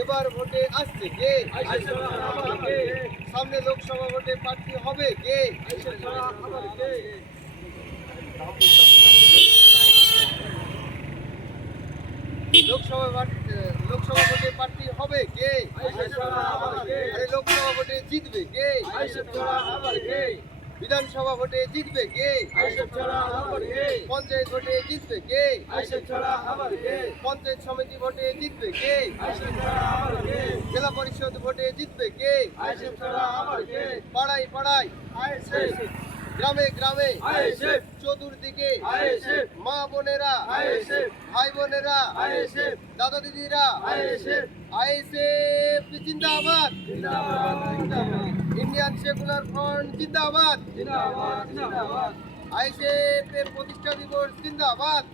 এবার ভোটে আসছে কে? সামনে লোকসভা ভোটে প্রার্থী হবে কে? লোকসভা লোকসভা ভোটে প্রার্থী হবে কে? আরে লোকসভা ভোটে জিতবে কে? বিধানসভা ভোটে জিতবে কে? পঞ্চায়েত ভোটে জিতবে কে? পঞ্চায়েত সমিতি ভোটে জিতবে কে? জেলা পরিষদ ভোটে জিতবে কে? পাড়ায় পাড়ায়। গ্রামে গ্রামে। চতুর্দিকে। মা বোনেরা। ভাই বোনেরা। দাদা দিদিরা। আইএসএফ জিন্দাবাদ। ইন্ডিয়ান সেকুলার ফ্রন্ট জিন্দাবাদ। আইসিএফ এর প্রতিষ্ঠা দিবস জিন্দাবাদ।